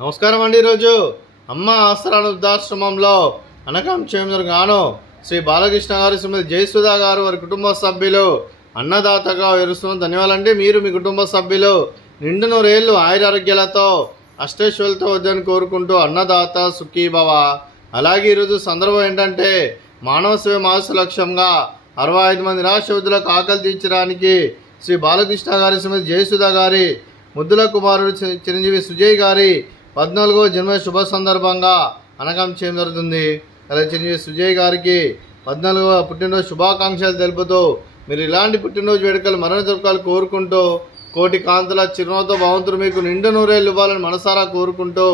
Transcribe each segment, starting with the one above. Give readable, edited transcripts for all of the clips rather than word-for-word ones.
నమస్కారం అండి. ఈరోజు అమ్మ ఆసరాల వృద్ధాశ్రమంలో అనకం గాను శ్రీ బాలకృష్ణ గారు, శ్రీమతి జయసుధా గారు, వారి కుటుంబ సభ్యులు అన్నదాతగా ఎరుస్తున్న ధన్యవాదాలండి. మీరు మీ కుటుంబ సభ్యులు నిండు నూరేళ్ళు ఆయురారోగ్యాలతో అష్టైశ్వర్యాలతో వద్దని కోరుకుంటూ అన్నదాత సుఖీభవ. అలాగే ఈరోజు సందర్భం ఏంటంటే మానవ సేవ మాస లక్ష్యంగా 65 మంది నిరాశ్రయులకు ఆకలి తీర్చడానికి శ్రీ బాలకృష్ణ గారి, శ్రీమతి జయసుధా గారి ముద్దుల కుమారుడు చిరంజీవి సుజయ్ గారి 14వ జన్మ శుభ సందర్భంగా అనకం చేయడం జరుగుతుంది. అలాగే చిరంజీవి సుజయ్ గారికి 14వ పుట్టినరోజు శుభాకాంక్షలు తెలుపుతూ మీరు ఇలాంటి పుట్టినరోజు వేడుకలు మరణ జరుపుకోవాలి కోరుకుంటూ, కోటి కాంతుల చిరునవ్వుతో భగవంతుడు మీకు నిండు నూరేళ్ళు ఇవ్వాలని మనసారా కోరుకుంటూ,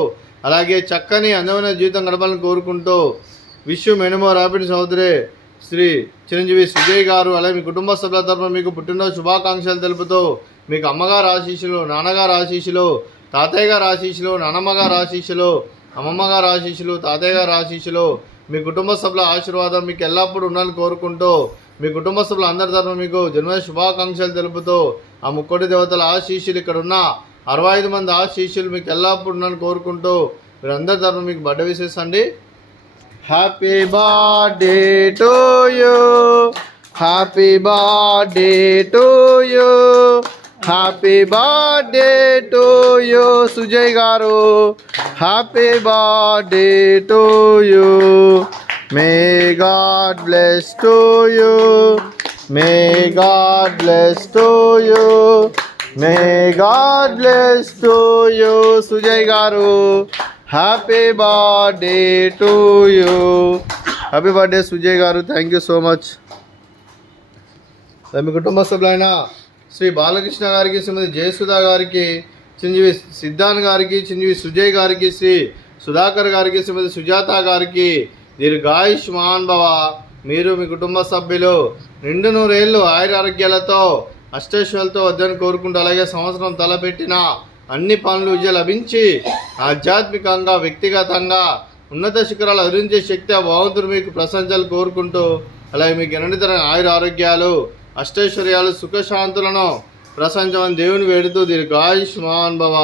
అలాగే చక్కని అందమైన జీవితం గడపాలని కోరుకుంటూ wish you many more happy సహోదరి శ్రీ చిరంజీవి సుజయ్ గారు, అలాగే మీ కుటుంబ సభ్యుల తరఫున మీకు పుట్టినరోజు శుభాకాంక్షలు తెలుపుతూ మీకు అమ్మగారు ఆశీస్సులు, నాన్నగారు ఆశీస్సులు, తాతయ్య గారు ఆశీస్సులు, నానమ్మ గారు ఆశీస్సులు, అమ్మమ్మ గారు ఆశీస్సులు, తాతయ్య గారు ఆశీస్సులు, మీ కుటుంబ సభ్యుల ఆశీర్వాదం మీకు ఎల్లప్పుడూ ఉండాలని కోరుకుంటూ, మీ కుటుంబ సభ్యులు అందరి తరఫున మీకు జన్మదిన శుభాకాంక్షలు తెలుపుతూ, ఆ ముక్కోటి దేవతల ఆశీస్సులు, ఇక్కడ ఉన్న 65 మంది ఆశీస్సులు మీకు ఎల్లప్పుడూ ఉండాలని కోరుకుంటూ, మీరు అందరి తరఫున మీకు బర్త్డే విషెస్ అండి. Happy birthday to you, happy birthday to you, happy birthday to you Sujay గారు, happy birthday to you. May God bless to you, may God bless to you, may God bless to you Sujay గారు, happy birthday to you. Happy birthday Sujay గారు, thank you so much. మీ కుటుంబ సభ్యులైన శ్రీ బాలకృష్ణ గారికి, శ్రీమతి జయసుధా గారికి, చిరంజీవి సిద్ధాంత్ గారికి, చిరంజీవి సుజయ్ గారికి, శ్రీ సుధాకర్ గారికి, శ్రీమతి సుజాత గారికి దీర్ఘాయుష్మాన్ భవ. మీరు మీ కుటుంబ సభ్యులు నిండు నూరేళ్ళు ఆయురారోగ్యాలతో అష్టైశ్వర్యాలతో వద్దని కోరుకుంటూ, అలాగే సంవత్సరం తలపెట్టిన అన్ని పనులు విజయం లభించి ఆధ్యాత్మికంగా, వ్యక్తిగతంగా ఉన్నత శిఖరాలు అధిరించే శక్తి ఆ భగవంతుడు మీకు ప్రశంసలు కోరుకుంటూ, అలాగే మీకు ఎన్నితరమైన ఆయురారోగ్యాలు, అష్టైశ్వర్యాలు, సుఖశాంతులను ప్రశంసమని దేవుని వేడుతూ దీర్ఘాయుష్మాన్ భవ.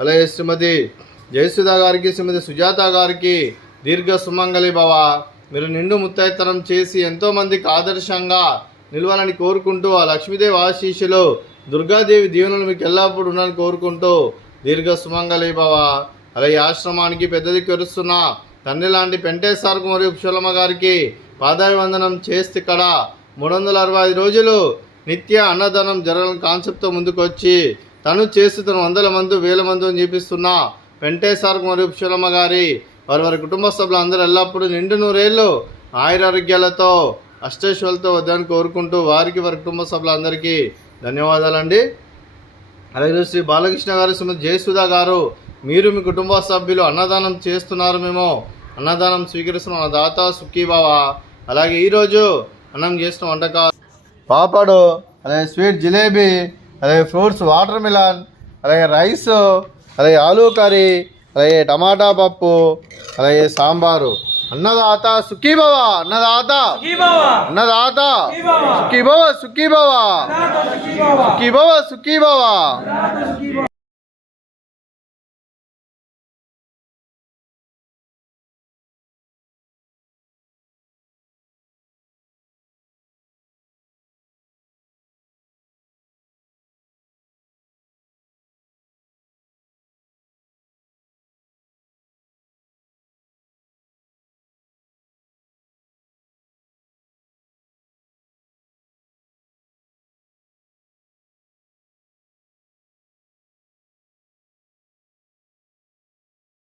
అలాగే శ్రీమతి జయసుధా గారికి, శ్రీమతి సుజాత గారికి దీర్ఘ సుమంగళి భవ. మీరు నిండు ముత్తైతనం చేసి ఎంతోమందికి ఆదర్శంగా నిలవాలని కోరుకుంటూ, ఆ లక్ష్మీదేవి ఆశీస్సులు, దుర్గాదేవి దీవెనలు మీకు ఎల్లప్పుడూ ఉండాలని కోరుకుంటూ దీర్ఘ సుమంగళి భవ. అలాగే ఆశ్రమానికి పెద్ద దిక్కు ఎరుస్తున్న తండ్రి లాంటి పెంటేశ్వరకు మరియు పుష్పలమ్మ గారికి పాదాభివందనం చేస్తే ఇక్కడ 365 రోజులు నిత్య అన్నదానం జరగాలని కాన్సెప్ట్తో ముందుకు వచ్చి తను చేస్తున్న 100 మంది 1000 మంది చూపిస్తున్న పెంటేశ్వరకు మరియు పుష్పలమ్మ గారి వారి కుటుంబ సభ్యులు అందరూ ఎల్లప్పుడూ నిండు నూరేళ్ళు ఆయురారోగ్యాలతో అష్టైశ్వర్యాలతో వద్దని కోరుకుంటూ వారికి వారి కుటుంబ సభ్యులందరికీ ధన్యవాదాలండి. అలాగే శ్రీ బాలకృష్ణ గారు, శ్రీమతి జయసుధా గారు, మీరు మీ కుటుంబ సభ్యులు అన్నదానం చేస్తున్నారు, మేము అన్నదానం స్వీకరిస్తున్న దాత సుఖీభవ. అలాగే ఈరోజు అన్నం చేసిన వంటకాలు పాపడు, అలాగే స్వీట్ జిలేబీ, అలాగే ఫ్రూట్స్ వాటర్ మిలన్, అలాగే రైస్, అలాగే ఆలూ కర్రీ, అలాగే టమాటా పప్పు, అలాగే సాంబారు. అన్నదాత సుఖీభవ, అన్నదాత అన్నదాత సుఖీభవ, సుఖీభవ సుఖీభవ సుఖీభవ.